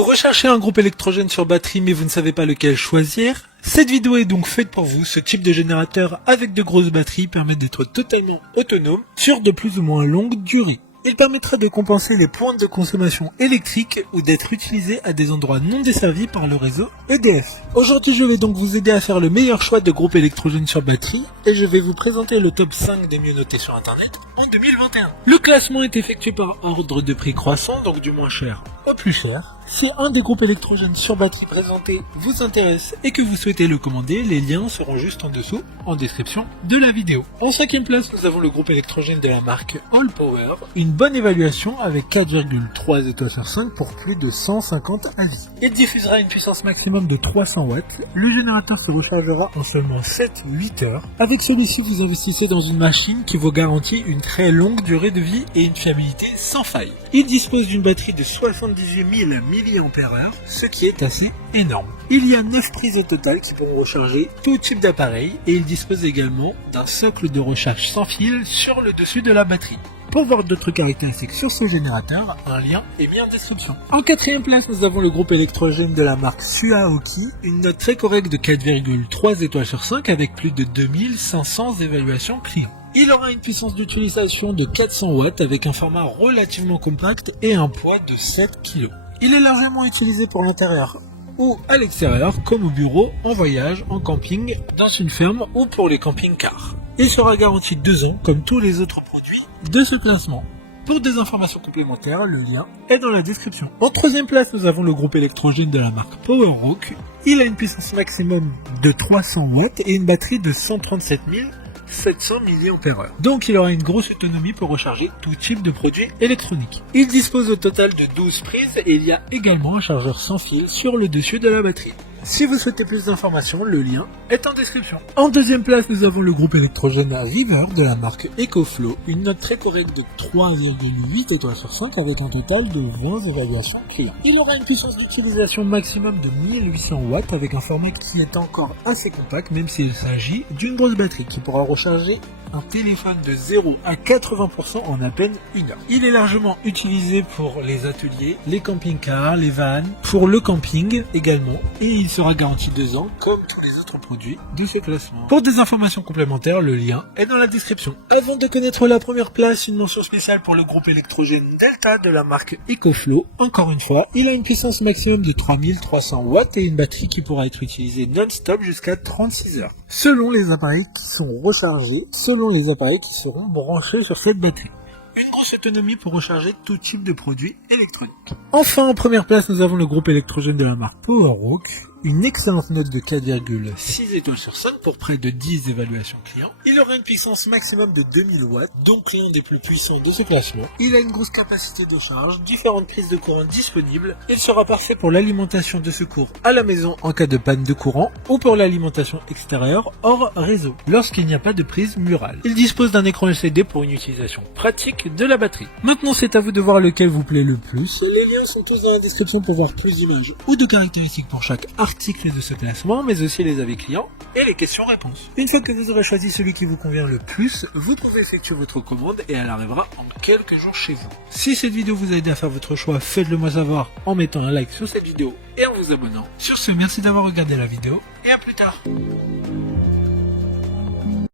Vous recherchez un groupe électrogène sur batterie mais vous ne savez pas lequel choisir? Cette vidéo est donc faite pour vous. Ce type de générateur avec de grosses batteries permet d'être totalement autonome sur de plus ou moins longue durée. Il permettra de compenser les pointes de consommation électrique ou d'être utilisé à des endroits non desservis par le réseau EDF. Aujourd'hui, je vais donc vous aider à faire le meilleur choix de groupe électrogène sur batterie et je vais vous présenter le top 5 des mieux notés sur internet en 2021. Le classement est effectué par ordre de prix croissant, donc du moins cher au plus cher. Si un des groupes électrogènes sur batterie présentés vous intéresse et que vous souhaitez le commander, les liens seront juste en dessous, en description de la vidéo. En 5e place, nous avons le groupe électrogène de la marque Allpower. Une bonne évaluation avec 4,3 étoiles sur 5 pour plus de 150 avis. Il diffusera une puissance maximum de 300 watts. Le générateur se rechargera en seulement 7-8 heures. Avec celui-ci, vous investissez dans une machine qui vous garantit une très longue durée de vie et une fiabilité sans faille. Il dispose d'une batterie de 78 000 mAh, ce qui est assez énorme. Il y a 9 prises au total qui pourront recharger tout type d'appareil et il dispose également d'un socle de recharge sans fil sur le dessus de la batterie. Pour voir d'autres caractéristiques sur ce générateur, un lien est mis en description. En 4e place, nous avons le groupe électrogène de la marque Suaoki, une note très correcte de 4,3 étoiles sur 5 avec plus de 2500 évaluations clients. Il aura une puissance d'utilisation de 400 watts avec un format relativement compact et un poids de 7 kg. Il est largement utilisé pour l'intérieur ou à l'extérieur, comme au bureau, en voyage, en camping, dans une ferme ou pour les camping-cars. Il sera garanti 2 ans comme tous les autres produits de ce classement. Pour des informations complémentaires, le lien est dans la description. En 3e place, nous avons le groupe électrogène de la marque PowerRock. Il a une puissance maximum de 300 watts et une batterie de 137 700 mAh. Donc il aura une grosse autonomie pour recharger tout type de produits électroniques. Il dispose au total de 12 prises et il y a également un chargeur sans fil sur le dessus de la batterie. Si vous souhaitez plus d'informations, le lien est en description. En 2e place, nous avons le groupe électrogène River de la marque EcoFlow, une note très correcte de 3,8 étoiles sur 5 avec un total de 20 évaluations clients. Il aura une puissance d'utilisation maximum de 1800 watts avec un format qui est encore assez compact même s'il s'agit d'une grosse batterie qui pourra recharger un téléphone de 0 à 80% en à peine 1 heure. Il est largement utilisé pour les ateliers, les camping-cars, les vannes, pour le camping également, et il sera garanti 2 ans comme tous les autres produits de ce classement. Pour des informations complémentaires, le lien est dans la description. Avant de connaître la première place, une mention spéciale pour le groupe électrogène Delta de la marque EcoFlow. Encore une fois, il a une puissance maximum de 3300 watts et une batterie qui pourra être utilisée non-stop jusqu'à 36 heures. Selon les appareils qui sont rechargés, selon les appareils qui seront branchés sur cette batterie. Une grosse autonomie pour recharger tout type de produits électroniques. Enfin, en première place, nous avons le groupe électrogène de la marque PowerRock. Une excellente note de 4,6 étoiles sur 5 pour près de 10 évaluations clients. Il aura une puissance maximum de 2000 watts, donc l'un des plus puissants de ce classement. Il a une grosse capacité de charge, différentes prises de courant disponibles. Il sera parfait pour l'alimentation de secours à la maison en cas de panne de courant ou pour l'alimentation extérieure hors réseau, lorsqu'il n'y a pas de prise murale. Il dispose d'un écran LCD pour une utilisation pratique de la batterie. Maintenant, c'est à vous de voir lequel vous plaît le plus. Les liens sont tous dans la description pour voir plus d'images ou de caractéristiques pour chaque article de ce classement, mais aussi les avis clients et les questions-réponses. Une fois que vous aurez choisi celui qui vous convient le plus, vous pouvez effectuer votre commande et elle arrivera en quelques jours chez vous. Si cette vidéo vous a aidé à faire votre choix, faites-le moi savoir en mettant un like sur cette vidéo et en vous abonnant. Sur ce, merci d'avoir regardé la vidéo et à plus tard.